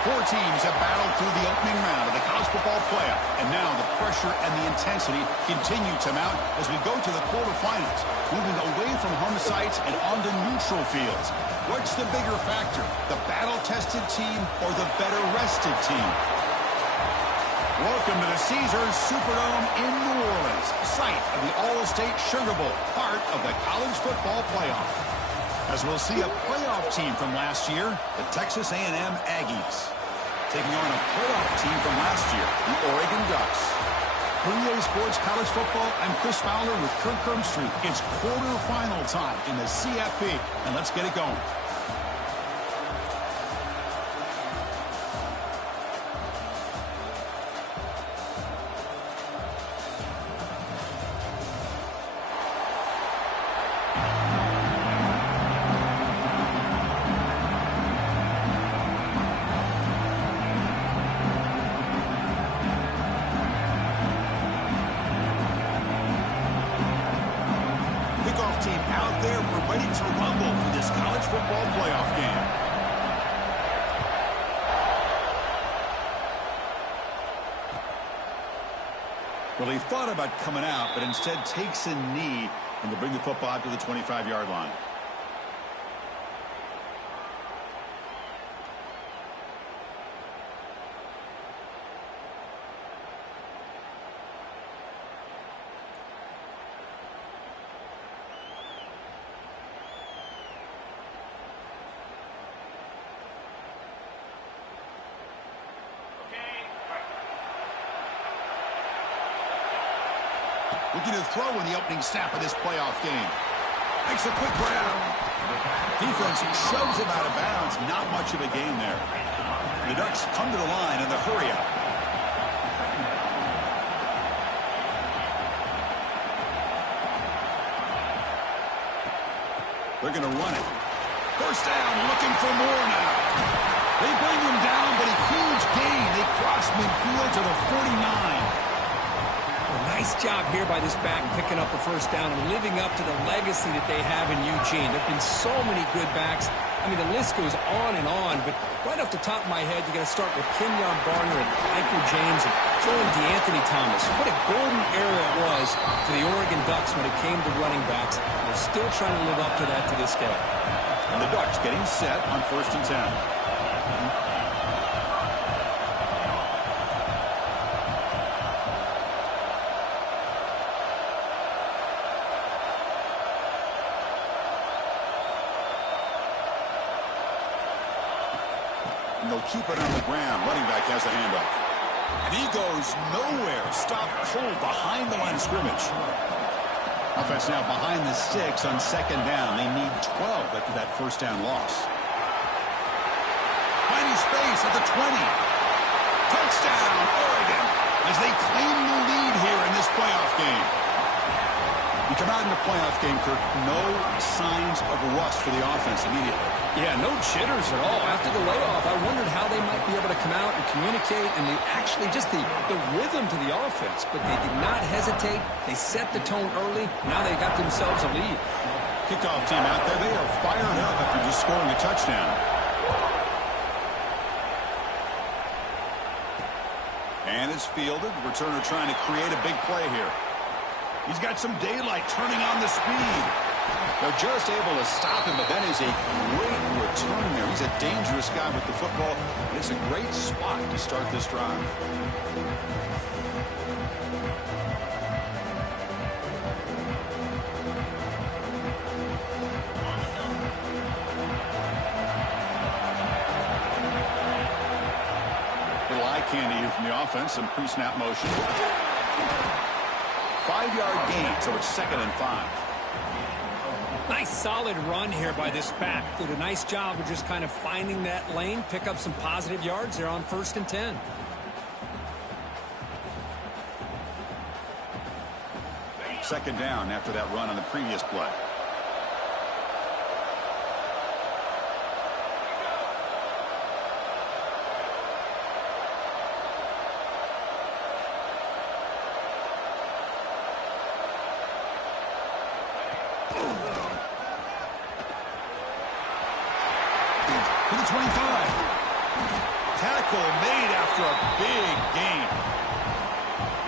Four teams have battled through the opening round of the college football playoff, and now the pressure and the intensity continue to mount as we go to the quarterfinals, moving away from home sites and onto neutral fields. What's the bigger factor, the battle-tested team or the better-rested team? Welcome to the Caesars Superdome in New Orleans, site of the All-State Sugar Bowl, part of the college football playoff. As we'll see a playoff team from last year, the Texas A&M Aggies, taking on a playoff team from last year, the Oregon Ducks. For EA Sports College Football, I'm Chris Fowler with Kirk Kirkstreet. It's quarterfinal time in the CFP, and let's get it going. Team out there, we're ready to rumble for this college football playoff game. Well, he thought about coming out, but instead takes a knee and to bring the football out to the 25-yard line. Looking to throw in the opening snap of this playoff game. Makes a quick grab. Defense shoves him out of bounds. Not much of a gain there. The Ducks come to the line in the hurry-up. They're going to run it. First down, looking for more now. They bring him down, but a huge gain. They cross midfield to the 49. Nice job here by this back picking up the first down and living up to the legacy that they have in Eugene. There have been so many good backs. I mean, the list goes on and on, but right off the top of my head, you got to start with Kenyon Barner and Michael James and throw in DeAnthony Thomas. What a golden era it was for the Oregon Ducks when it came to running backs. They're still trying to live up to that to this day. And the Ducks getting set on 1st and 10. They'll keep it on the ground. Running back has the handoff. And he goes nowhere. Stop cold behind the line of scrimmage. Offense now behind the sticks on 2nd down. They need 12 after that first down loss. Finding space at the 20. Touchdown, Oregon, as they claim the lead here in this playoff game. You come out in the playoff game, Kirk, no signs of rust for the offense immediately. Yeah, no jitters at all. After the layoff, I wondered how they might be able to come out and communicate and actually just the rhythm to the offense. But they did not hesitate. They set the tone early. Now they got themselves a lead. Kickoff team out there. They are fired up after just scoring a touchdown. And it's fielded. Returner trying to create a big play here. He's got some daylight turning on the speed. They're just able to stop him, but that is a great return there. He's a dangerous guy with the football. It's a great spot to start this drive. Little eye candy here from the offense, some pre-snap motion. 5-yard gain, so it's 2nd and 5. Nice solid run here by this back. Did a nice job of just kind of finding that lane, pick up some positive yards there on 1st and 10. Second down after that run on the previous play. To the 25. tackle made after a big gain.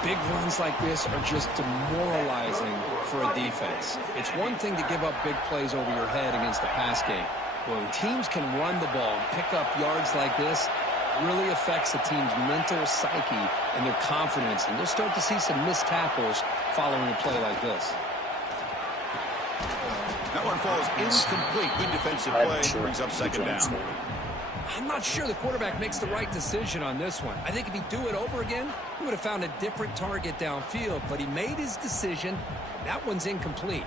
Big runs like this are just demoralizing for a defense. It's one thing to give up big plays over your head against the pass game. When teams can run the ball and pick up yards like this, it really affects the team's mental psyche and their confidence. And you'll start to see some missed tackles following a play like this. That one falls incomplete. Good defensive play. Brings up second down. I'm not sure the quarterback makes the right decision on this one. I think if he'd do it over again, he would have found a different target downfield. But he made his decision. That one's incomplete.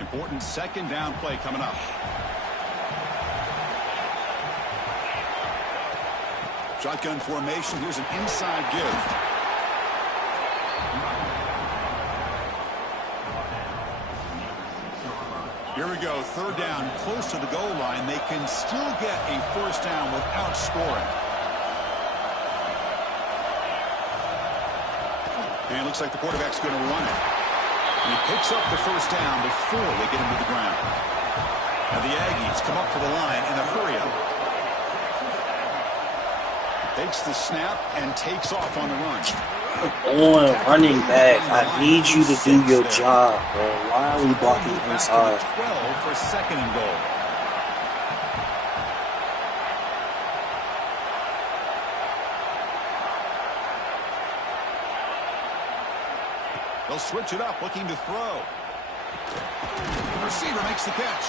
Important second down play coming up. Shotgun formation. Here's an inside give. Here we go. Third down, close to the goal line. They can still get a first down without scoring. And it looks like the quarterback's going to run it. And he picks up the first down before they get him to the ground. Now the Aggies come up to the line in a hurry-up. Takes the snap and takes off on the run. On running back, I need you to do your job, bro. Why are we blocking inside? 12 for second and goal. They'll switch it up, looking to throw. The receiver makes the catch.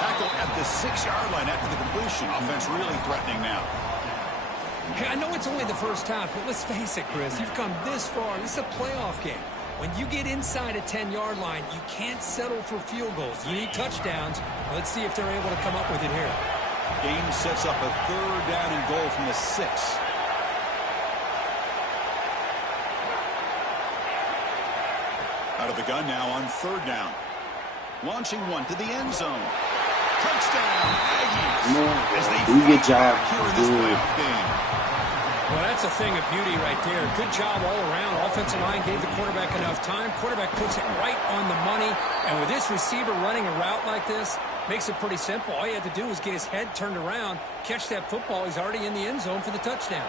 Tackle at the 6-yard line after the completion. Offense really threatening now. Hey, I know it's only the first half, but let's face it, Chris. You've come this far. This is a playoff game. When you get inside a 10-yard line, you can't settle for field goals. You need touchdowns. Let's see if they're able to come up with it here. Game sets up a third down and goal from the 6. Out of the gun now on third down. Launching one to the end zone. Touchdown, Aggies. As they do your job. here in this playoff game. Well, that's a thing of beauty right there. Good job all around. Offensive line gave the quarterback enough time. Quarterback puts it right on the money. And with this receiver running a route like this, makes it pretty simple. All you have to do is get his head turned around, catch that football. He's already in the end zone for the touchdown.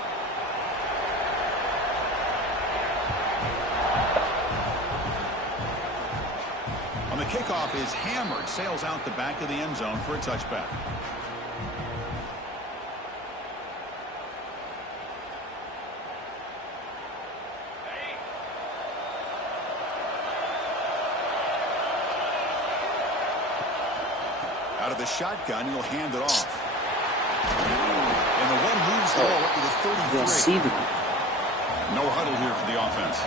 On the kickoff is hammered. Sails out the back of the end zone for a touchback. Out of the shotgun, he'll hand it off. And the one moves the ball up to the 33. No huddle here for the offense.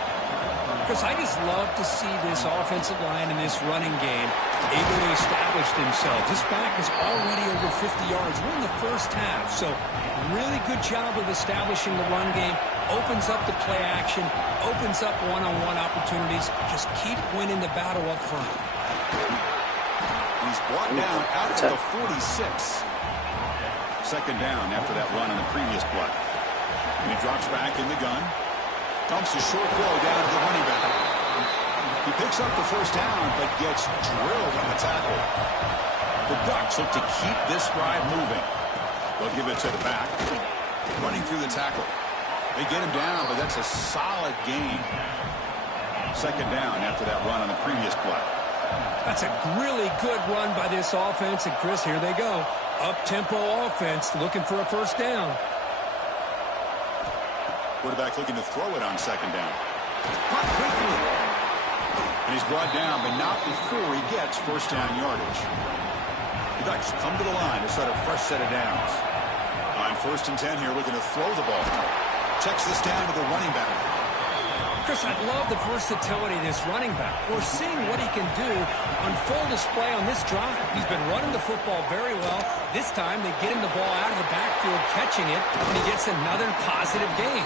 Chris, I just love to see this offensive line and this running game able to establish themselves. This back is already over 50 yards. We're in the first half, so really good job of establishing the run game. Opens up the play action, opens up one-on-one opportunities. Just keep winning the battle up front. He's brought down out to the 46. Second down after that run on the previous play. And he drops back in the gun. Dumps a short throw down to the running back. He picks up the first down, but gets drilled on the tackle. The Ducks look to keep this drive moving. They'll give it to the back. Running through the tackle. They get him down, but that's a solid gain. Second down after that run on the previous play. That's a really good run by this offense. And, Chris, here they go. Up-tempo offense looking for a first down. Quarterback looking to throw it on second down. Caught quickly. And he's brought down, but not before he gets first down yardage. The Ducks come to the line to set a fresh set of downs. On 1st and 10 here, looking to throw the ball. Checks this down to the running back. Chris, I love the versatility of this running back. We're seeing what he can do on full display on this drive. He's been running the football very well. This time, they get him the ball out of the backfield, catching it, and he gets another positive gain.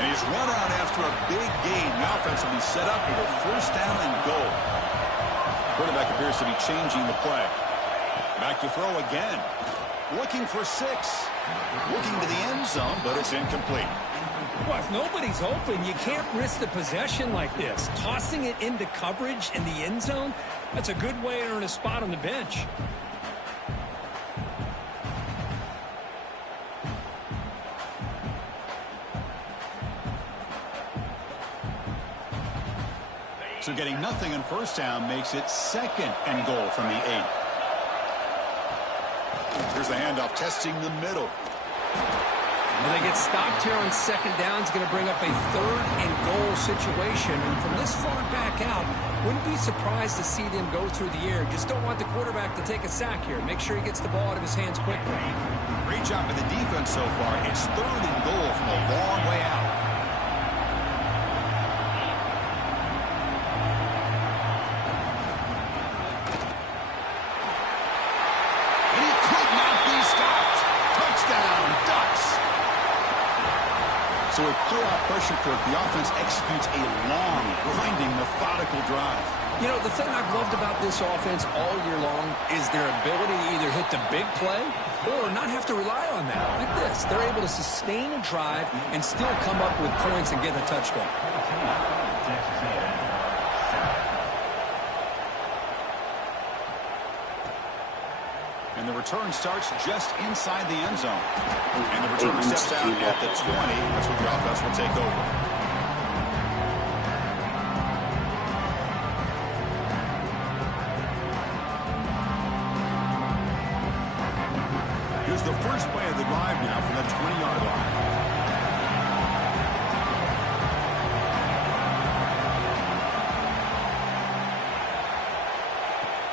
And he's run out after a big gain. The offense will be set up with a first down and goal. Quarterback appears to be changing the play. Back to throw again. Looking for 6. Looking to the end zone, but it's incomplete. Well, if nobody's open, you can't risk the possession like this. Tossing it into coverage in the end zone, that's a good way to earn a spot on the bench. So getting nothing on first down makes it 2nd and goal from the 8. Here's the handoff, testing the middle. Well, they get stopped here on 2nd down. It's going to bring up a 3rd and goal situation. And from this far back out, wouldn't be surprised to see them go through the air. Just don't want the quarterback to take a sack here. Make sure he gets the ball out of his hands quickly. Great job by the defense so far. It's 3rd and goal from a long way out. So with playoff pressure court, the offense executes a long, grinding, methodical drive. You know, the thing I've loved about this offense all year long is their ability to either hit the big play or not have to rely on that. Like this, they're able to sustain a drive and still come up with points and get a touchdown. And the return starts just inside the end zone. And the return steps out at the 20. That's where the offense will take over. Here's the first play of the drive now from the 20-yard line.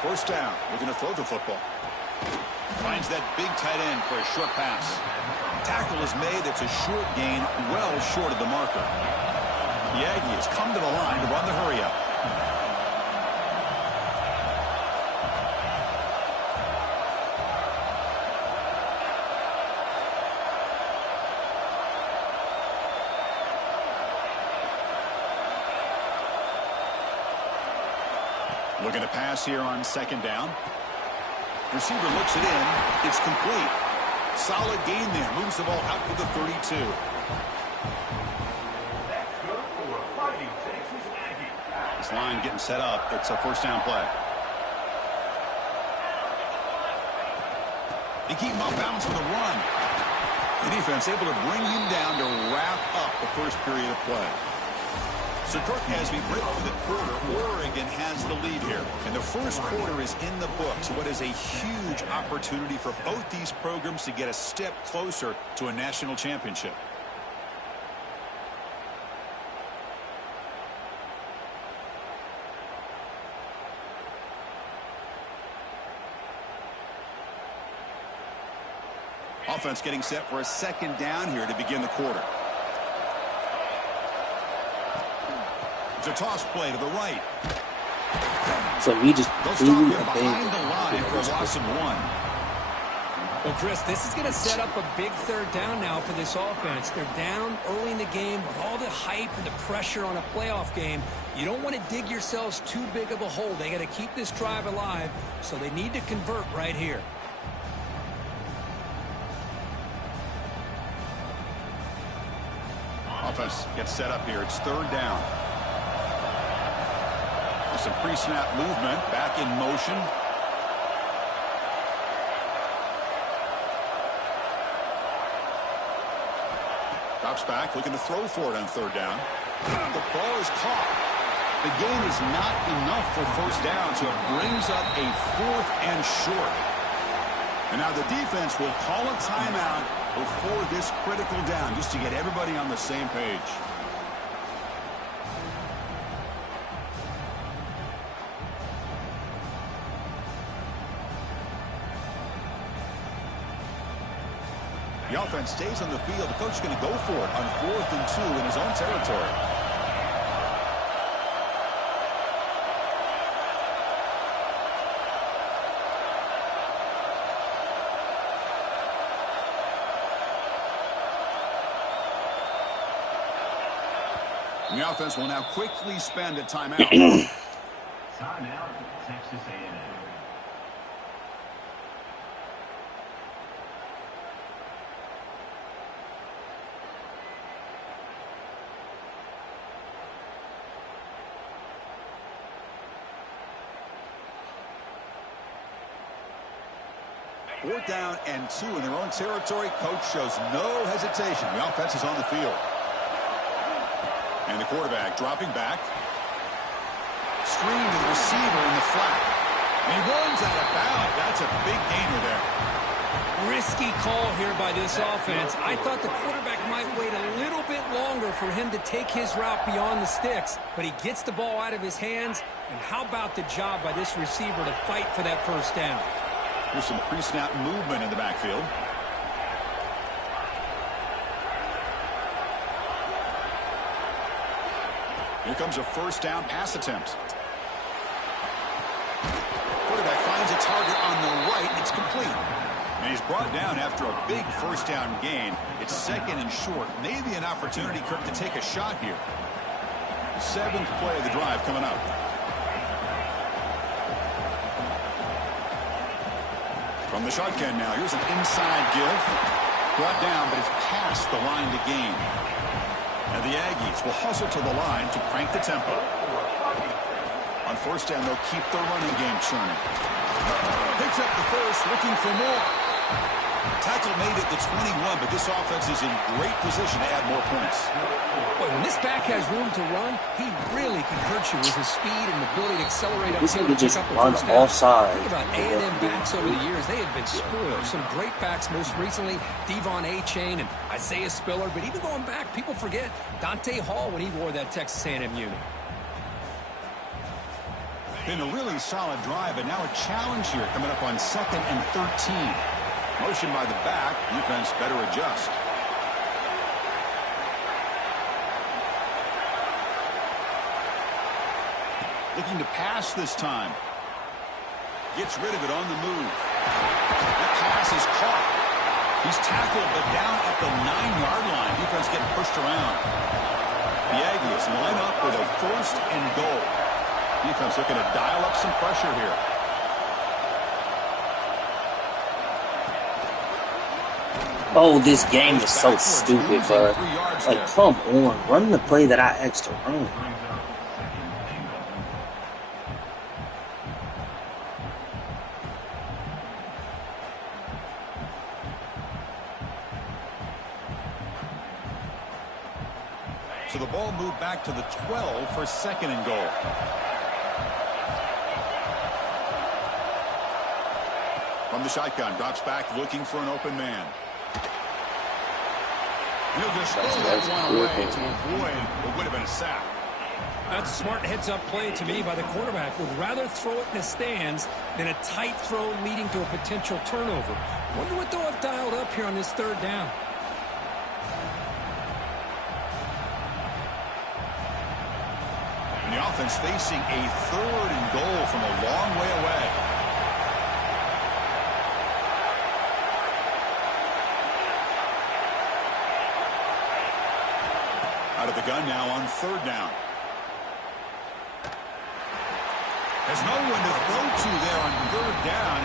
First down. We're going to throw the football. Finds that big tight end for a short pass. Tackle is made. It's a short gain, well short of the marker. The Aggies come to the line to run the hurry-up. Looking to pass here on 2nd down. Receiver looks it in. It's complete. Solid gain there. Moves the ball out to the 32. This line getting set up. It's a first down play. They keep him off balance with a run. The defense able to bring him down to wrap up the first period of play. So, Kirk, as we break through the quarter, Oregon has the lead here. And the first quarter is in the books. What is a huge opportunity for both these programs to get a step closer to a national championship. Offense getting set for a 2nd down here to begin the quarter. It's a toss play to the right. So we just completely behind the line for a loss of 1. Well, Chris, this is going to set up a big 3rd down now for this offense. They're down early in the game with all the hype and the pressure on a playoff game. You don't want to dig yourselves too big of a hole. They got to keep this drive alive, so they need to convert right here. Offense gets set up here. It's 3rd down. Some pre-snap movement, back in motion. Drops back, looking to throw for it on 3rd down. The ball is caught. The gain is not enough for first down, so it brings up a 4th and short. And now the defense will call a timeout before this critical down, just to get everybody on the same page. The offense stays on the field. The coach is going to go for it on 4th and 2 in his own territory. The offense will now quickly spend a timeout. Timeout, Texas A&M. 4th down and 2 in their own territory. Coach shows no hesitation. The offense is on the field. And the quarterback dropping back. Screen to the receiver in the flat. And he runs out of bounds. That's a big gainer there. Risky call here by this offense. I thought the quarterback might wait a little bit longer for him to take his route beyond the sticks, but he gets the ball out of his hands. And how about the job by this receiver to fight for that 1st down? Here's some pre-snap movement in the backfield. Here comes a 1st down pass attempt. Quarterback finds a target on the right. It's complete. And he's brought down after a big 1st down gain. It's 2nd and short. Maybe an opportunity, Kirk, to take a shot here. 7th play of the drive coming up. From the shotgun now, here's an inside give. Brought down, but it's past the line to gain. And the Aggies will hustle to the line to crank the tempo. On 1st down, they'll keep their running game churning. Picks up the first, looking for more. Tackle made at the 21, but this offense is in great position to add more points. Boy, when this back has room to run, he really can hurt you with his speed and ability to accelerate up field and pick up the first down. Offside. Think about A&M backs over the years. They have been spoiled. Some great backs, most recently Devon A-Chain and Isaiah Spiller. But even going back, people forget Dante Hall when he wore that Texas A&M unit. Been a really solid drive, but now a challenge here coming up on 2nd and 13. Motion by the back. Defense better adjust. Looking to pass this time. Gets rid of it on the move. That pass is caught. He's tackled, but down at the 9-yard line. Defense getting pushed around. The Aggies line up with a 1st and goal. Defense looking to dial up some pressure here. Oh, this game is so stupid, bro. Like, come on. Run the play that I asked to run. So the ball moved back to the 12 for 2nd and goal. From the shotgun, drops back looking for an open man. He'll just throw that one away to avoid what would have been a sack. That's a smart heads-up play to me by the quarterback. Would rather throw it in the stands than a tight throw leading to a potential turnover. Wonder what they'll have dialed up here on this 3rd down. And the offense facing a 3rd and goal from a long way away. Out of the gun now on 3rd down. There's no one to throw to there on 3rd down.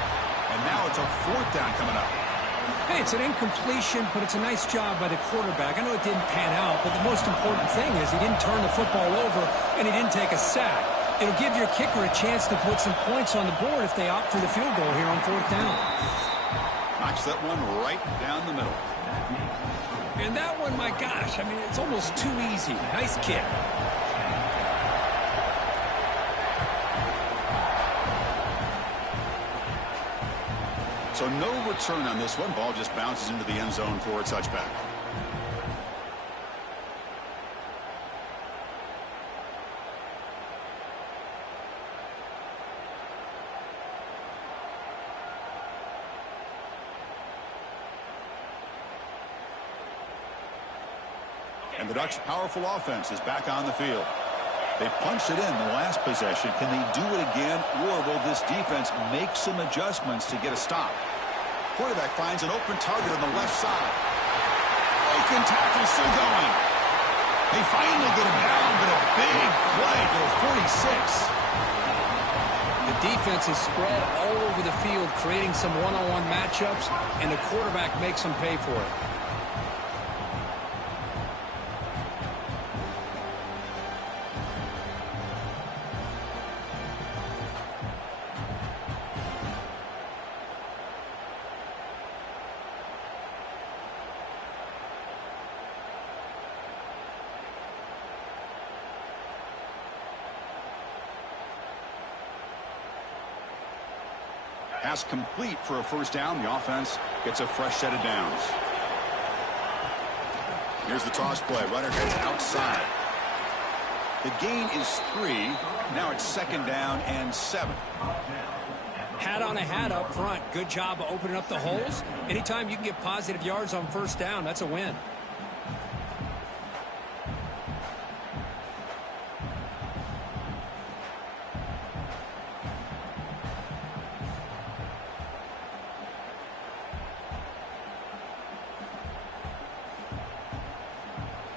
And now it's a 4th down coming up. Hey, it's an incompletion, but it's a nice job by the quarterback. I know it didn't pan out, but the most important thing is he didn't turn the football over and he didn't take a sack. It'll give your kicker a chance to put some points on the board if they opt for the field goal here on 4th down. Knocks that one right down the middle. And that one, my gosh, I mean, it's almost too easy. Nice kick. So no return on this one. Ball just bounces into the end zone for a touchback. And the Ducks' powerful offense is back on the field. They punched it in the last possession. Can they do it again, or will this defense make some adjustments to get a stop? Quarterback finds an open target on the left side. Broken tackle still going. They finally get him down, but a big play to the 46. The defense is spread all over the field, creating some one-on-one matchups, and the quarterback makes them pay for it. Pass complete for a first down. The offense gets a fresh set of downs. Here's the toss play. Runner heads outside. The gain is 3. Now it's 2nd down and 7. Hat on a hat up front. Good job of opening up the holes. Anytime you can get positive yards on first down, that's a win.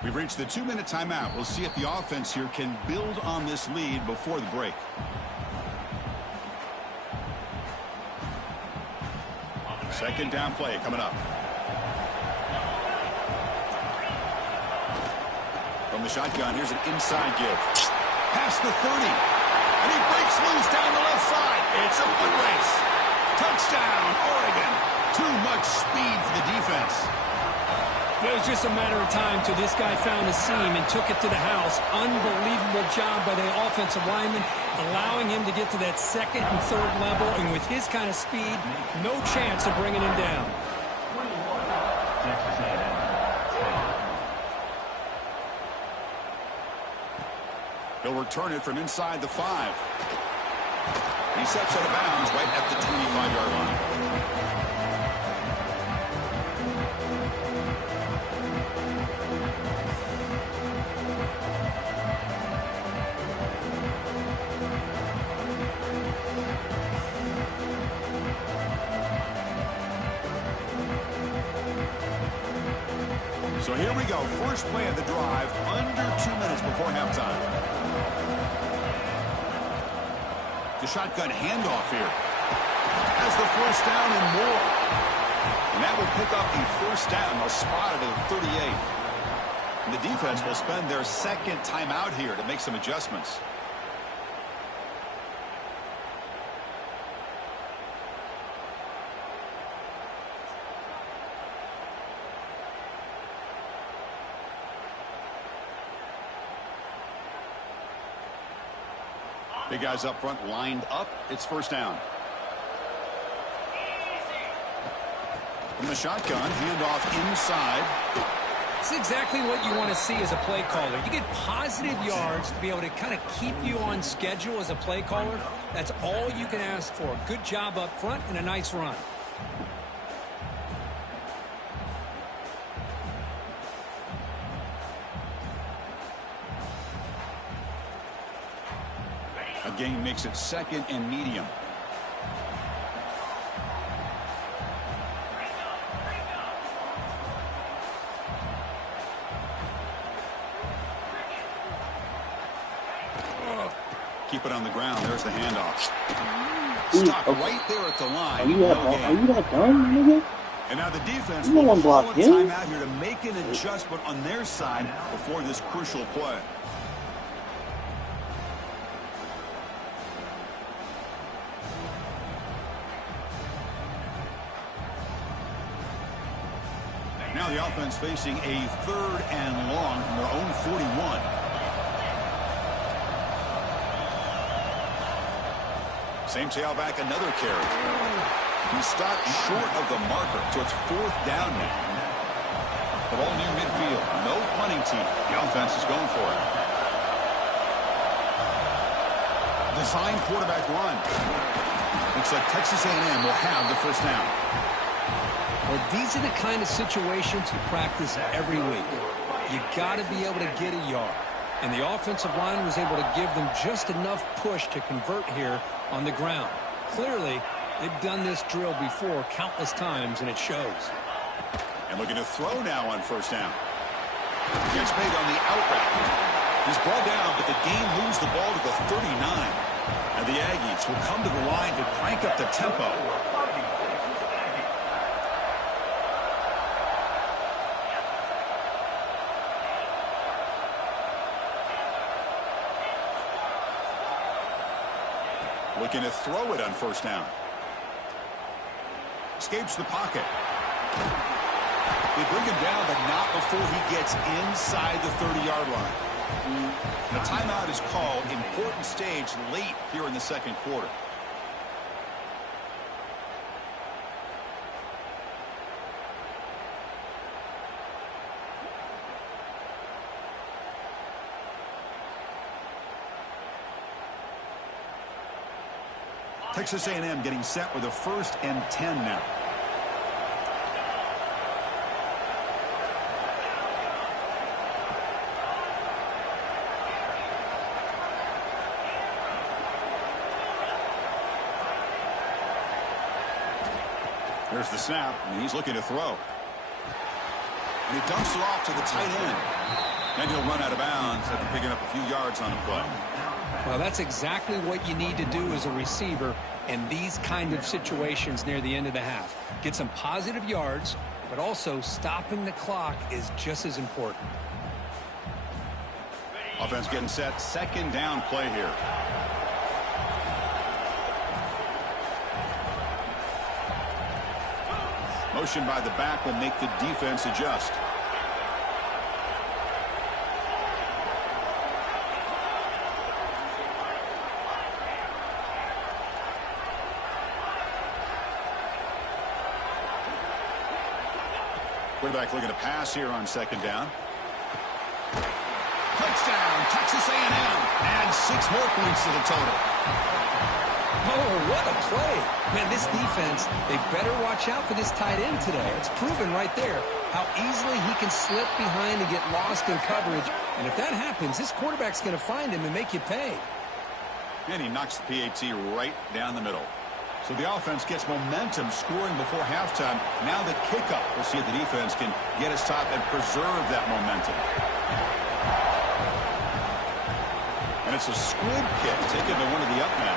We've reached the 2-minute timeout. We'll see if the offense here can build on this lead before the break. Second down play coming up. From the shotgun, here's an inside give. Past the 30. And he breaks loose down the left side. It's a foot race. Touchdown, Oregon. Too much speed for the defense. It was just a matter of time till this guy found a seam and took it to the house. Unbelievable job by the offensive lineman, allowing him to get to that 2nd and 3rd level. And with his kind of speed, no chance of bringing him down. Texas A&M. He'll return it from inside the 5. He steps out of bounds right at the 25-yard line. So here we go. First play of the drive, under 2 minutes before halftime. The shotgun handoff here. Has the first down and more. And that will pick up the first down. They'll spot it at 38. And the defense will spend their 2nd timeout here to make some adjustments. Big guys up front lined up. It's first down. From the shotgun, handoff inside. It's exactly what you want to see as a play caller. You get positive yards to be able to kind of keep you on schedule as a play caller. That's all you can ask for. Good job up front and a nice run. Gain makes it 2nd and medium. Keep it on the ground. There's the handoff. Stop right there at the line. Are you that done, nigga? And now the defense will call block a him. timeout here to make an adjustment on their side before this crucial play. Now the offense facing a 3rd and long from their own 41. Same tailback, another carry. He stopped short of the marker, so it's 4th down now. The ball near midfield. No punting team. The offense is going for it. Design quarterback run. Looks like Texas A&M will have the first down. Well, these are the kind of situations you practice every week. You got to be able to get a yard. And the offensive line was able to give them just enough push to convert here on the ground. Clearly, they've done this drill before countless times, and it shows. And looking to throw now on first down. Gets made on the out route. He's brought down, but the game moves the ball to the 39. And the Aggies will come to the line to crank up the tempo. Looking to throw it on first down. Escapes the pocket. They bring him down, but not before he gets inside the 30-yard line. The timeout is called. Important stage late here in the 2nd quarter. Texas A&M getting set with a 1st and 10 now. There's the snap, and he's looking to throw. And he dumps it off to the tight end. And he'll run out of bounds after picking up a few yards on the play. Well, that's exactly what you need to do as a receiver in these kind of situations near the end of the half. Get some positive yards, but also stopping the clock is just as important. Offense getting set. 2nd down play here. Motion by the back will make the defense adjust. Quarterback looking to pass here on 2nd down. Touchdown, Texas A&M. Add 6 more points to the total. Oh, what a play. Man, this defense, they better watch out for this tight end today. It's proven right there how easily he can slip behind and get lost in coverage. And if that happens, this quarterback's going to find him and make you pay. And he knocks the PAT right down the middle. So the offense gets momentum scoring before halftime. Now the kickoff. We'll see if the defense can get a stop and preserve that momentum. And it's a squib kick taken to one of the up men.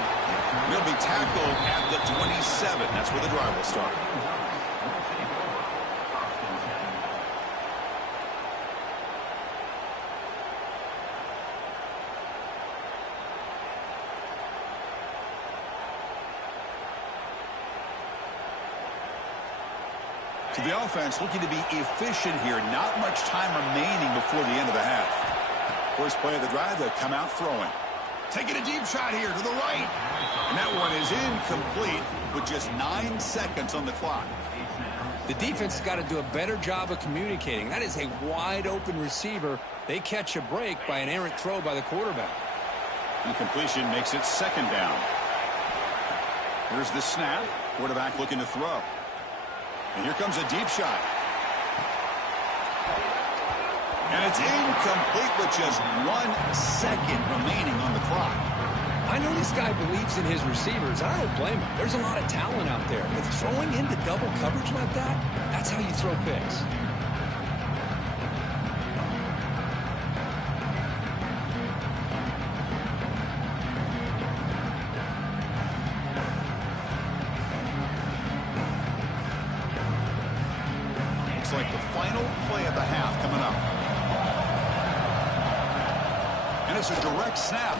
He'll be tackled at the 27. That's where the drive will start. So the offense looking to be efficient here. Not much time remaining before the end of the half. First play of the drive, they'll come out throwing. Taking a deep shot here to the right. And that one is incomplete with just 9 seconds on the clock. The defense has got to do a better job of communicating. That is a wide open receiver. They catch a break by an errant throw by the quarterback. Incompletion makes it 2nd down. Here's the snap. Quarterback looking to throw. And here comes a deep shot. And it's incomplete with just 1 second remaining on the clock. I know this guy believes in his receivers. I don't blame him. There's a lot of talent out there. But throwing into double coverage like that, that's how you throw picks. Looks like the final play of the half coming up. And it's a direct snap.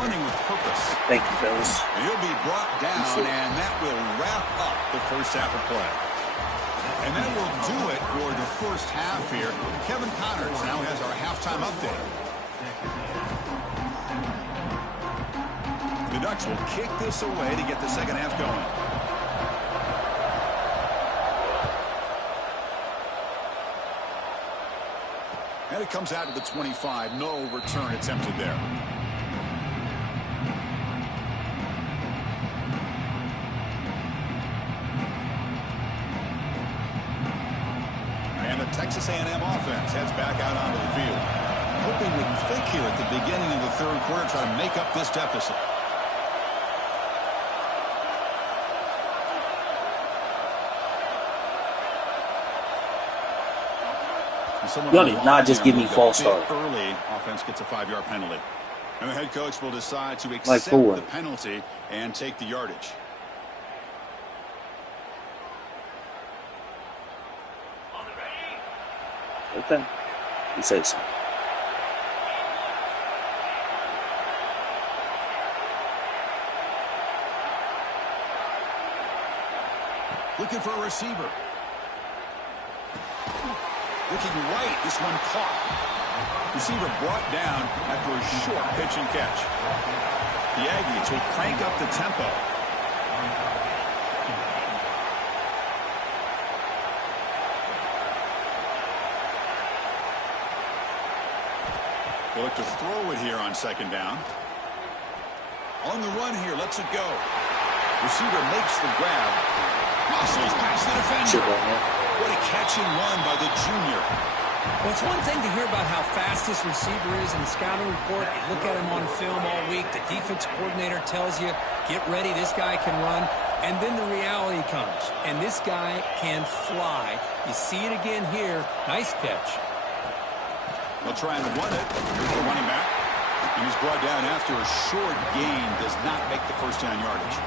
Running with purpose. Thank you, fellas. And he'll be brought down, and that will wrap up the first half of play. And that will do it for the first half here. Kevin Connors now has our halftime update. The Ducks will kick this away to get the second half going. And it comes out to the 25. No return attempted there. And the Texas A&M offense heads back out onto the field. Hoping we can think here at the beginning of the 3rd quarter, try to make up this deficit. Y'all did not just give me false start. Early offense gets a 5-yard penalty. And the head coach will decide to accept the penalty and take the yardage. Okay. He said so. Looking for a receiver. Looking right, this one caught. Receiver brought down after a short pitch and catch. The Aggies will crank up the tempo. They look to throw it here on 2nd down. On the run here, lets it go. Receiver makes the grab. Muscles past the defender. What a catch and run by the junior. Well, it's one thing to hear about how fast this receiver is in the scouting report. You look at him on film all week. The defense coordinator tells you, get ready, this guy can run. And then the reality comes, and this guy can fly. You see it again here. Nice catch. They'll try and run it. Here's the running back. And he's brought down after a short gain. Does not make the first down yardage.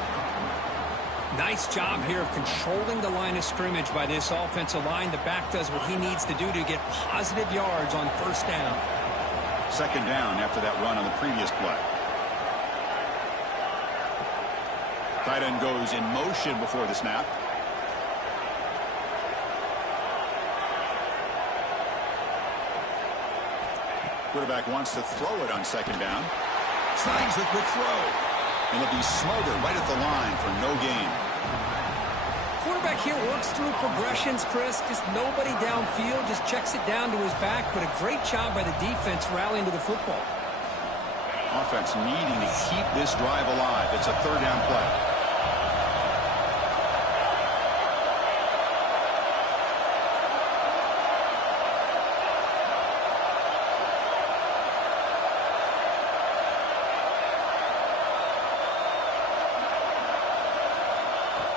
Nice job here of controlling the line of scrimmage by this offensive line. The back does what he needs to do to get positive yards on first down. Second down after that run on the previous play. Tight end goes in motion before the snap. Quarterback wants to throw it on second down. Slides the quick throw. And it'll be smothered right at the line for no gain. Quarterback here works through progressions, Chris. Just nobody downfield, just checks it down to his back. But a great job by the defense rallying to the football. Offense needing to keep this drive alive. It's a third down play.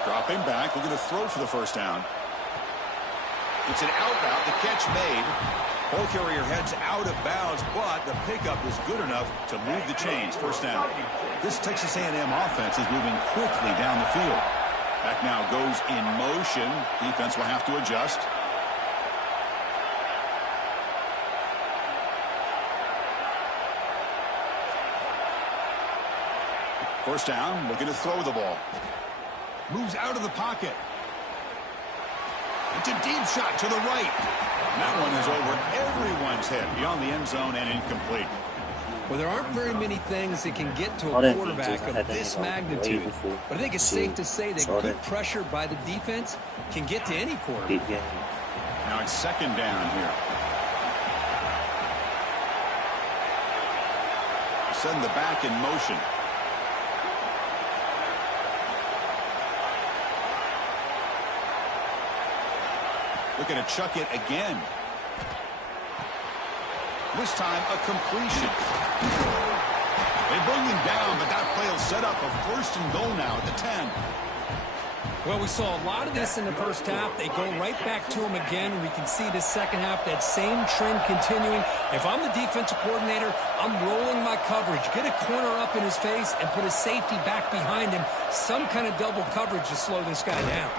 Dropping back, looking to throw for the first down. It's an out route, the catch made. Ball carrier heads out of bounds, but the pickup is good enough to move the chains. First down. This Texas A&M offense is moving quickly down the field. Back now goes in motion. Defense will have to adjust. First down, looking to throw the ball. Moves out of the pocket. It's a deep shot to the right. That one is over everyone's head beyond the end zone and incomplete. Well, there aren't very many things that can get to a quarterback of this magnitude. But I think it's safe to say that good pressure by the defense can get to any quarterback. Now it's second down here. Send the back in motion. Looking to chuck it again. This time a completion. They bring him down, but that play will set up a first and goal now at the 10. Well, we saw a lot of this in the first half. They go right back to him again. We can see the second half, that same trend continuing. If I'm the defensive coordinator, I'm rolling my coverage. Get a corner up in his face and put a safety back behind him. Some kind of double coverage to slow this guy down.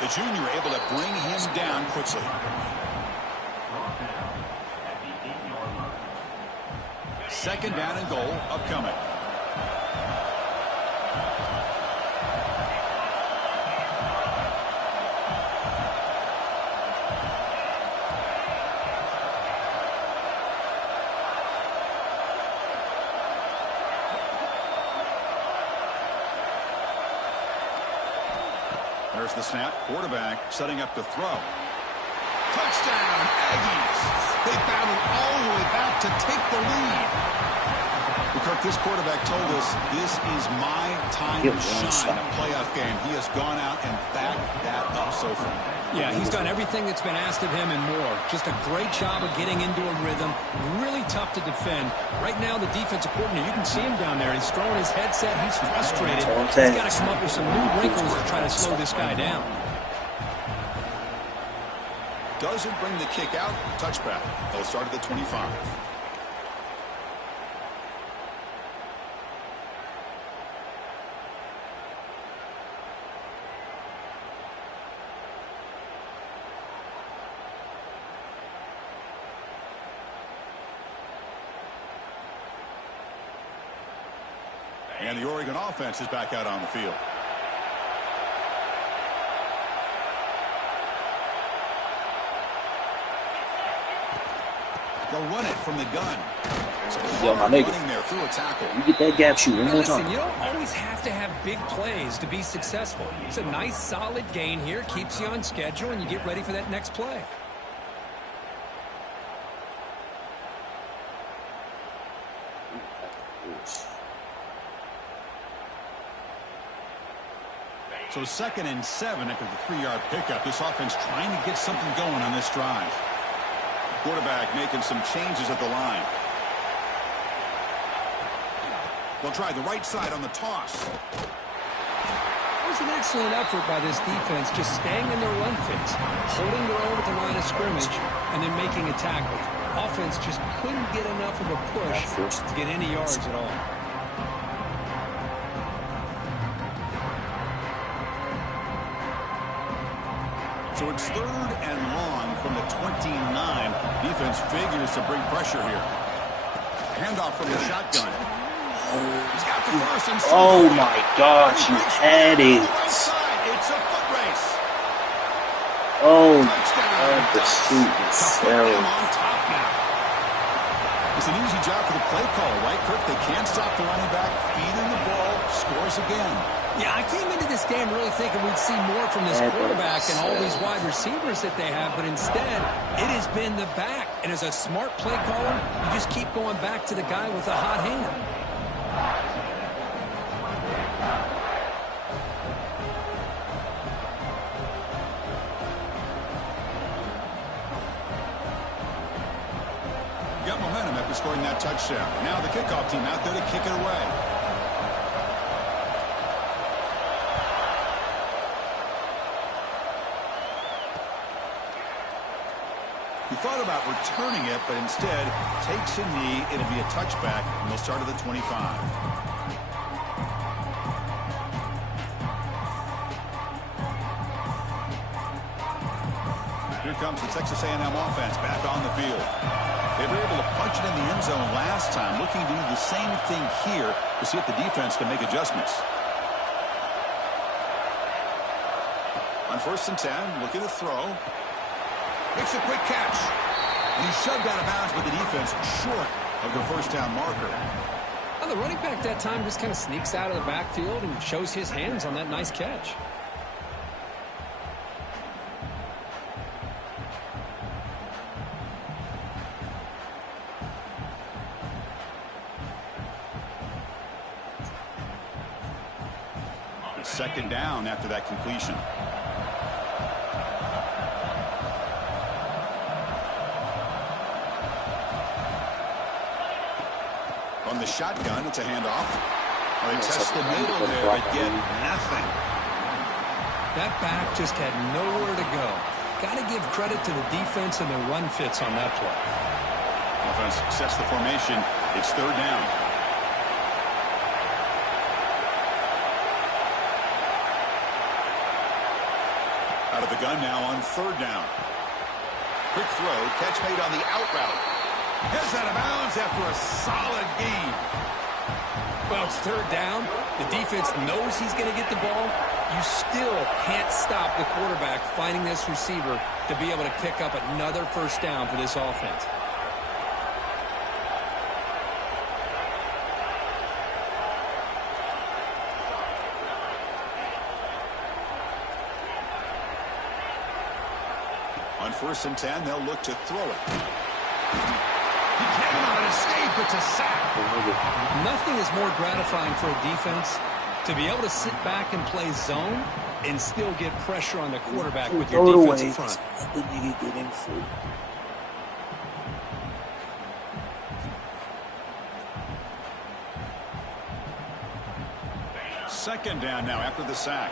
The junior able to bring him down quickly. Second down and goal upcoming. There's the snap. Quarterback setting up to throw. Touchdown, Aggies. They battled all the way back to take the lead. Kirk, this quarterback told us this is my time to shine. A playoff game. He has gone out and backed that up so far. Yeah, he's done everything that's been asked of him and more. Just a great job of getting into a rhythm. Really tough to defend. Right now, the defensive coordinator, you can see him down there. He's throwing his headset. He's frustrated. He's got to come up with some new wrinkles to try to slow this guy down. Doesn't bring the kick out. Touchback. They'll start at the 25. And the Oregon offense is back out on the field. They'll run it from the gun. Yo, my nigga. Running there through a tackle. You get that gap shoot one more Listen, time. you don't always have to have big plays to be successful. It's a nice, solid gain here. Keeps you on schedule, and you get ready for that next play. So 2nd and 7 after the 3-yard pickup. This offense trying to get something going on this drive. Quarterback making some changes at the line. They'll try the right side on the toss. It was an excellent effort by this defense, just staying in their run fits, holding their own at the line of scrimmage, and then making a tackle. Offense just couldn't get enough of a push to get any yards at all. So it's 3rd and long from the 29. Defense figures to bring pressure here. Handoff from the shotgun. He's got the first and oh my gosh, you had it. It's a foot race. Oh my God, the suit itself. On top now. It's an easy job for the play caller, right, Kirk? They can't stop the running back, feeding the ball, scores again. Yeah, I came into this game really thinking we'd see more from this quarterback and all these wide receivers that they have, but instead, it has been the back. And as a smart play caller, you just keep going back to the guy with the hot hand. Got momentum after scoring that touchdown. Now the kickoff team out there to kick it away. He thought about returning it, but instead takes a knee. It'll be a touchback, and they'll start at the 25. Here comes the Texas A&M offense back on the field. They were able to punch it in the end zone last time, looking to do the same thing here to see if the defense can make adjustments. On 1st and 10, looking to throw. Makes a quick catch. And he's shoved out of bounds, but the defense short of their first down marker. Well, the running back that time just kind of sneaks out of the backfield and shows his hands on that nice catch. It's 2nd down after that completion. On the shotgun, it's a handoff. They test the middle there, but get nothing. That back just had nowhere to go. Got to give credit to the defense and their run fits on that play. Offense sets the formation. It's 3rd down. Out of the gun now on 3rd down. Quick throw, catch made on the out route. Heads out of bounds after a solid gain. Well, it's 3rd down. The defense knows he's going to get the ball. You still can't stop the quarterback finding this receiver to be able to pick up another first down for this offense. On 1st and 10, they'll look to throw it. He cannot escape. It's a sack. Nothing is more gratifying for a defense to be able to sit back and play zone and still get pressure on the quarterback with your defensive front. Second down now after the sack.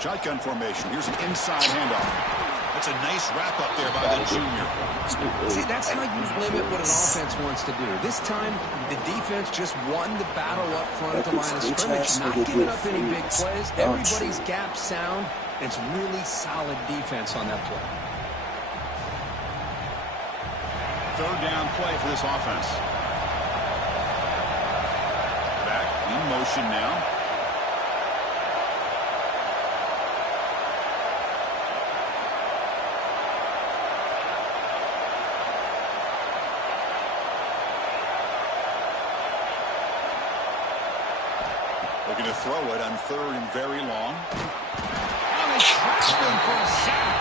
Shotgun formation. Here's an inside handoff. That's a nice wrap up there by the junior. See, that's how you limit what an offense wants to do. This time, the defense just won the battle up front at the line of scrimmage, not giving up any big plays. Everybody's gap sound. It's really solid defense on that play. 3rd down play for this offense. Back in motion now. Looking to throw it on 3rd and very long. And they trapped him for a sack.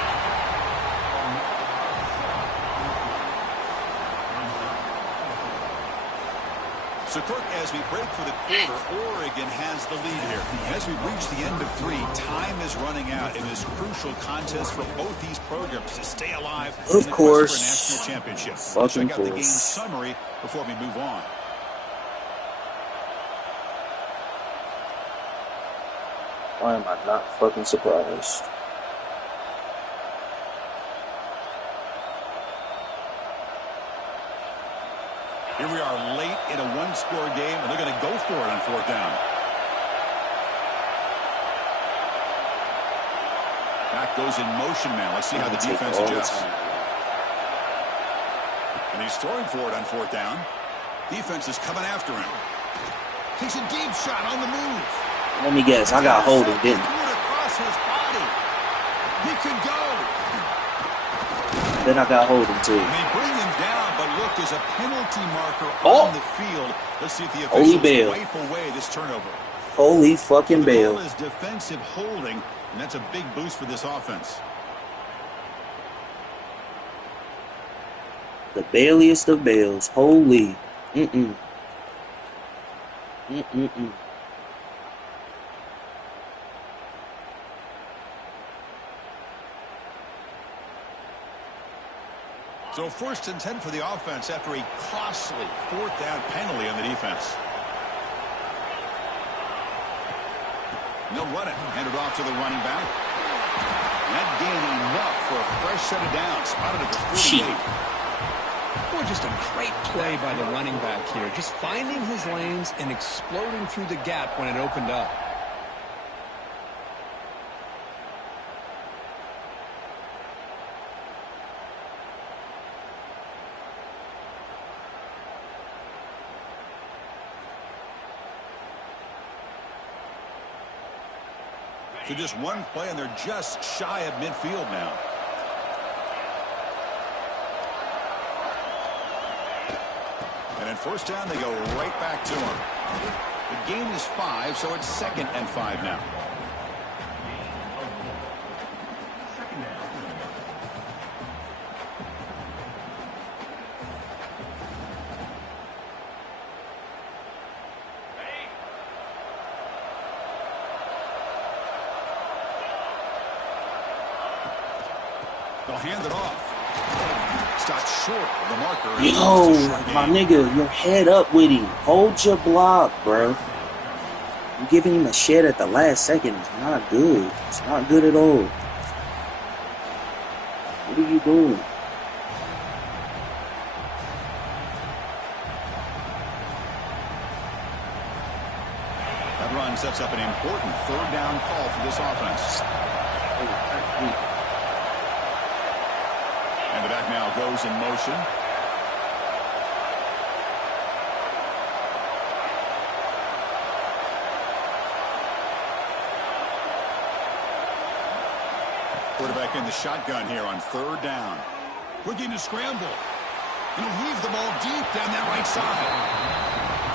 So, Kirk, as we break for the quarter, Oregon has the lead here. As we reach the end of 3, time is running out in this crucial contest for both these programs to stay alive in the quest for a national championship. Let's check out the game summary before we move on. Why am I not fucking surprised? Here we are late in a one-score game, and they're going to go for it on 4th down. Back goes in motion now. Let's see how the defense adjusts. And he's throwing for it on 4th down. Defense is coming after him. Takes a deep shot on the move. Let me guess. I got holding, didn't I? Across his body. He could go. Then I got holding, too. And they bring him down, but look, there's a penalty marker on the field. Let's see if the officials wipe away this turnover. Holy fucking bail. The ball is defensive holding, and that's a big boost for this offense. The bailiest of bails. Holy. Mm-mm. Mm-mm-mm. So 1st and 10 for the offense after a costly 4th down penalty on the defense. And they'll run it. Hand it off to the running back. And that gained enough for a fresh set of downs. Spotted at the 48. Boy, just a great play by the running back here. Just finding his lanes and exploding through the gap when it opened up. So just one play, and they're just shy of midfield now. And in 1st down, they go right back to him. The gain is 5, so it's 2nd and 5 now. They'll hand it off. Stopped short of the marker. Yo, my nigga, your head up with him. Hold your block, bro. You giving him a shed at the last second. It's not good. It's not good at all. What are you doing? That run sets up an important 3rd down call for this offense. And the back now goes in motion. Quarterback in the shotgun here on 3rd down. Looking to scramble. And he'll weave the ball deep down that right side.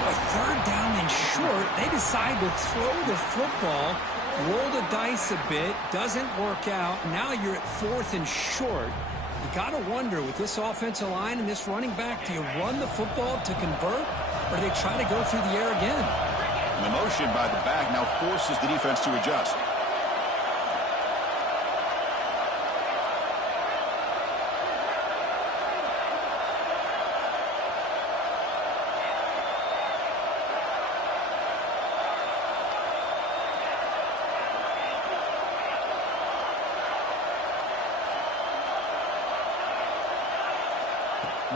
A 3rd down and short. They decide to throw the football. Roll the dice a bit. Doesn't work out. Now you're at 4th and short. You got to wonder, with this offensive line and this running back, do you run the football to convert, or do they try to go through the air again? And the motion by the back now forces the defense to adjust.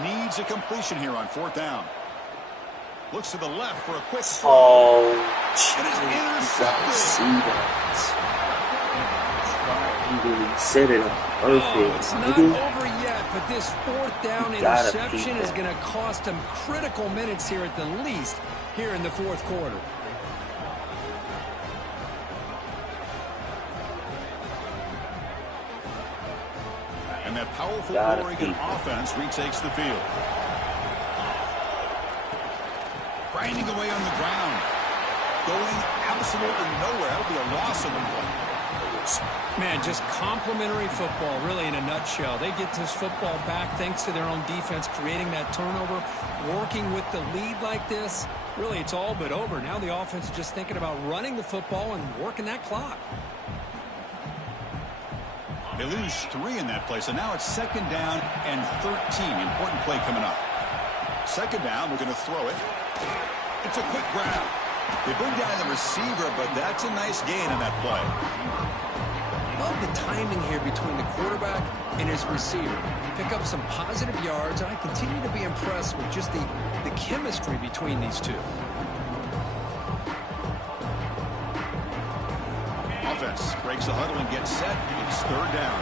Needs a completion here on 4th down. Looks to the left for a quick throw. Oh, and it's intercepted. See that. He set it up perfect. It's not over yet, but this 4th down interception is going to cost him critical minutes here at the least here in the 4th quarter. And that powerful Oregon offense retakes the field. Grinding away on the ground. Going absolutely nowhere. That'll be a loss of the play. yards. Man, just complimentary football, really, in a nutshell. They get this football back thanks to their own defense, creating that turnover, working with the lead like this. Really, it's all but over. Now the offense is just thinking about running the football and working that clock. They lose 3 in that play, so now it's 2nd down and 13. Important play coming up. 2nd down, we're going to throw it. It's a quick grab. They bring down the receiver, but that's a nice gain on that play. Love the timing here between the quarterback and his receiver. Pick up some positive yards, and I continue to be impressed with just the chemistry between these two. Offense breaks the huddle and gets set. It's 3rd down.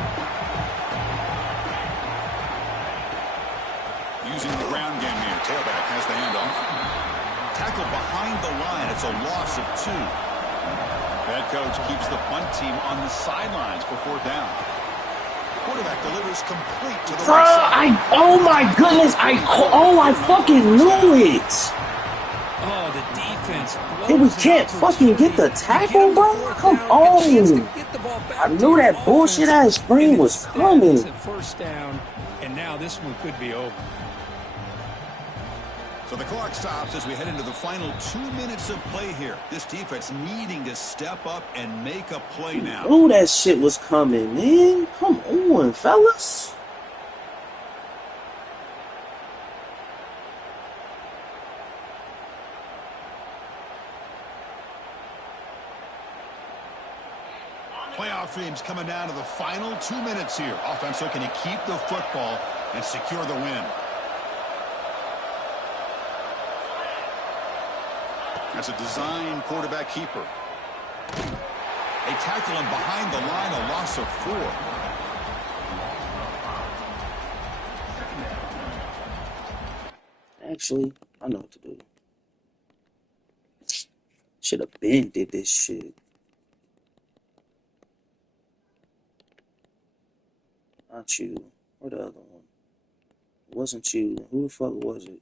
Using the ground game here. Tailback has the handoff. Tackle behind the line. It's a loss of 2. Head coach keeps the punt team on the sidelines for 4th down. Quarterback delivers complete to the right side. Oh my goodness, I fucking knew it. Oh, the defense. Hey, we can't fucking get the tackle, bro. Come on. I knew that bullshit ass screen was coming. 1st down, and now this one could be over. So the clock stops as we head into the final 2 minutes of play here. This defense needing to step up and make a play now. Ooh, that shit was coming, man. Come on, fellas. Playoff games coming down to the final 2 minutes here. Offense looking to keep the football and secure the win. That's a design quarterback keeper. They tackle him behind the line, a loss of 4. Actually, I know what to do. Should have been did this shit. Not you. Or the other one. It wasn't you. Who the fuck was it?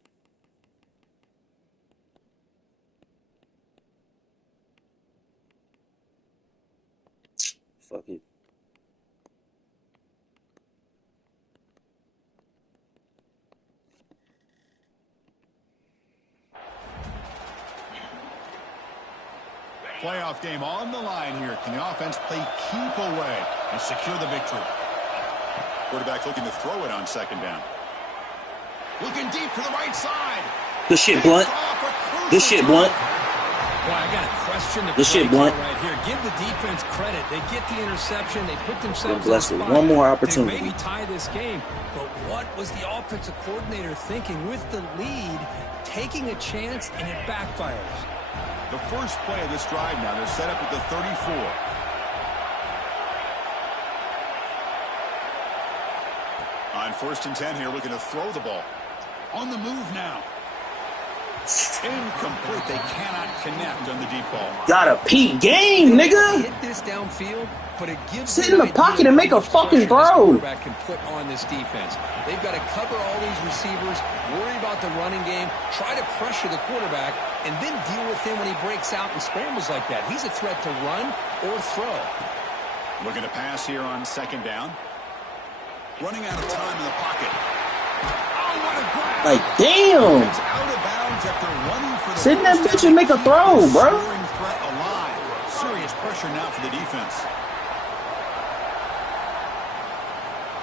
Fuck it. Playoff game on the line here. Can the offense play keep away and secure the victory? Quarterback looking to throw it on 2nd down. Looking deep to the right side. Good shit, Blunt. Good shit, Blunt. Well, I got to question the Good shit, play Blunt. call right here. Give the defense credit. They get the interception. They put themselves Blessed in with a spot one more to opportunity. maybe tie this game. But what was the offensive coordinator thinking with the lead, taking a chance, and it backfires? The first play of this drive now. They're set up at the 34. On 1st and 10 here, looking to throw the ball. On the move now. Incomplete. They cannot connect on the deep ball. Got a peak game, nigga. Hit this downfield, but it gives Sit in the pocket and make a fucking throw. Quarterback can put on this defense. They've got to cover all these receivers, worry about the running game, try to pressure the quarterback, and then deal with him when he breaks out and scrambles like that. He's a threat to run or throw. Looking to pass here on 2nd down. Running out of time in the pocket. Oh, what a grab! Like, damn. It's out of bounds after running for the Sit in that first bitch down. and make a throw, bro. Scoring threat alive. Serious pressure now for the defense.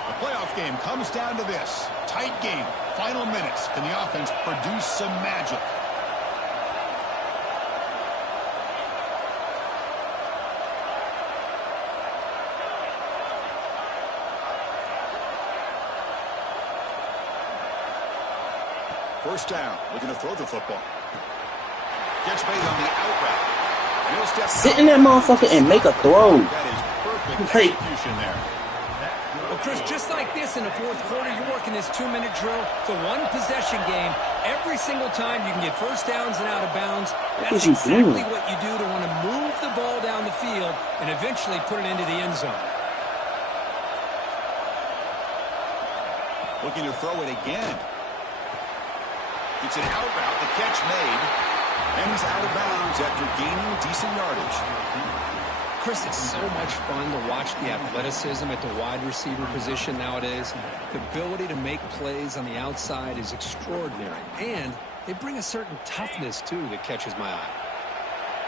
The playoff game comes down to this. Tight game. Final minutes. Can the offense produce some magic? First down, looking to throw the football. Gets made on the out route. Sit in that motherfucker and make a throw. That is perfect Hey. execution there. Well, Chris, just like this in the 4th quarter, you're working this 2-minute drill. It's a one-possession game. Every single time you can get first downs and out of bounds. That's you exactly doing? what you do to want to move the ball down the field and eventually put it into the end zone. Looking to throw it again. It's an out route, the catch made, and he's out of bounds after gaining decent yardage. Chris, it's so much fun to watch the athleticism at the wide receiver position nowadays. The ability to make plays on the outside is extraordinary. And they bring a certain toughness, too, that catches my eye.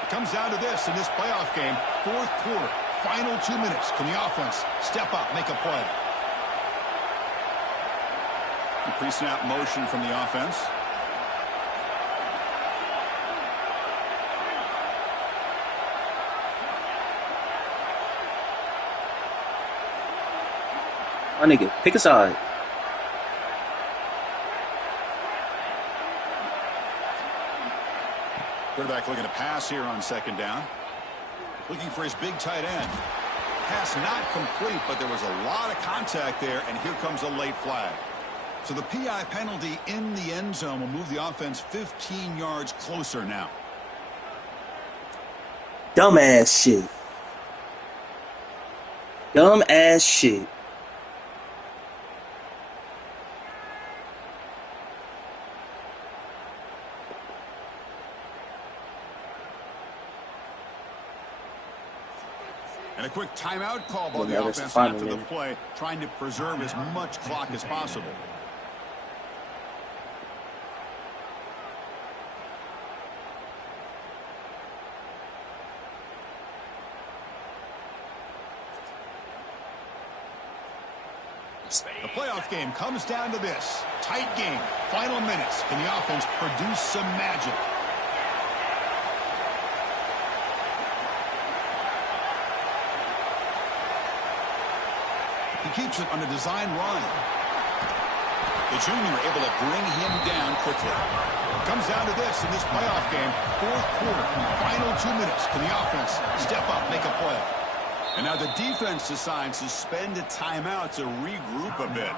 It comes down to this in this playoff game. Fourth quarter, final 2 minutes. Can the offense step up, make a play? Pre-snap motion from the offense. My nigga, pick a side. Quarterback looking to pass here on second down. Looking for his big tight end. Pass not complete, but there was a lot of contact there, and here comes a late flag. So the PI penalty in the end zone will move the offense 15 yards closer now. Dumbass shit. Dumbass shit. And a quick timeout call by the Yeah, that's offense fine, after the man. play, trying to preserve as much clock as possible. The playoff game comes down to this. Tight game. Final minutes. Can the offense produce some magic? He keeps it on a design run. The junior able to bring him down quickly. Comes down to this in this playoff game. Fourth quarter. Final 2 minutes. Can the offense step up, make a play? And now the defense decides to spend a timeout to regroup a bit.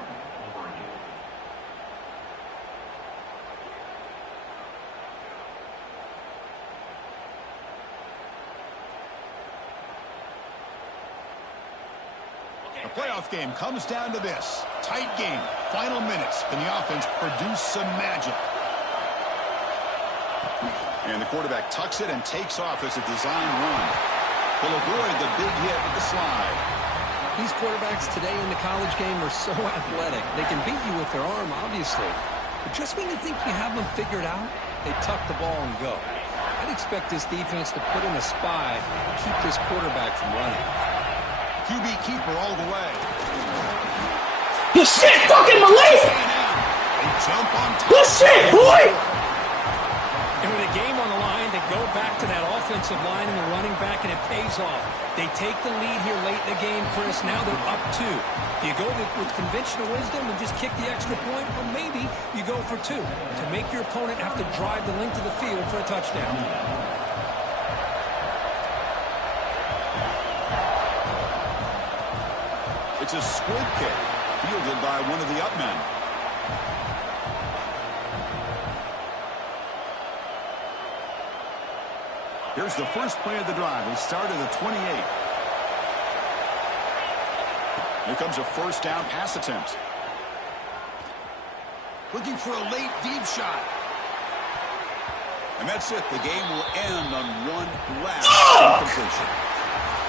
The playoff game comes down to this. Tight game. Final minutes. Can the offense produce some magic? And the quarterback tucks it and takes off as a design run. He'll avoid the big hit with the slide. These quarterbacks today in the college game are so athletic. They can beat you with their arm, obviously. But just when you think you have them figured out, they tuck the ball and go. I'd expect this defense to put in a spy and keep this quarterback from running. QB keeper all the way. Good shit, fucking Malik! They jump on top. Good shit, boy! And with a game on the line, they go back to that offensive line and the running back, and it pays off. They take the lead here late in the game, Chris. Now they're up 2. Do you go with conventional wisdom and just kick the extra point? Or maybe you go for 2 to make your opponent have to drive the length of the field for a touchdown. It's a squib kick, fielded by one of the up men. Here's the first play of the drive. They start at the 28. Here comes a first down pass attempt. Looking for a late deep shot. And that's it. The game will end on one last completion.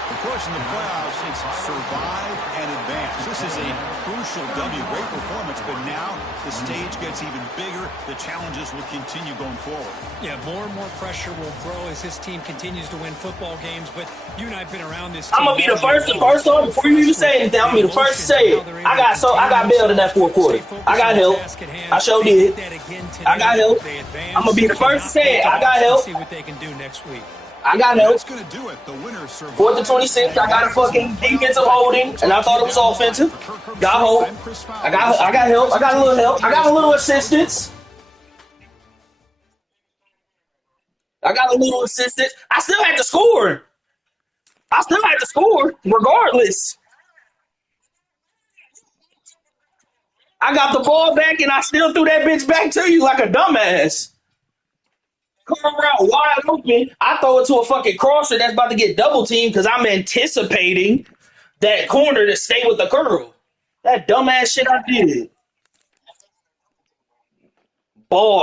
Of course, in the playoffs, it's survive and advance. This is a crucial W. Great performance, but now the stage gets even bigger. The challenges will continue going forward. Yeah, more and more pressure will grow as this team continues to win football games. But you and I have been around this team. I'm gonna be the first off before you even say anything. I'm gonna be the first to say it. I got bailed in that fourth quarter. I got help. I sure did. I got help. I'm gonna be the first to say it. I got help. See what they can do next week. I got help. That's going to do it. The winner survived. 4th and 26. I got a fucking defensive holding, and I thought it was offensive. Got hope. I got help. I got a little help. I got a little assistance. I still had to score. Regardless. I got the ball back, and I still threw that bitch back to you like a dumbass. Come around wide open. I throw it to a fucking crosser that's about to get double teamed because I'm anticipating that corner to stay with the curl. That dumbass shit I did. Ball.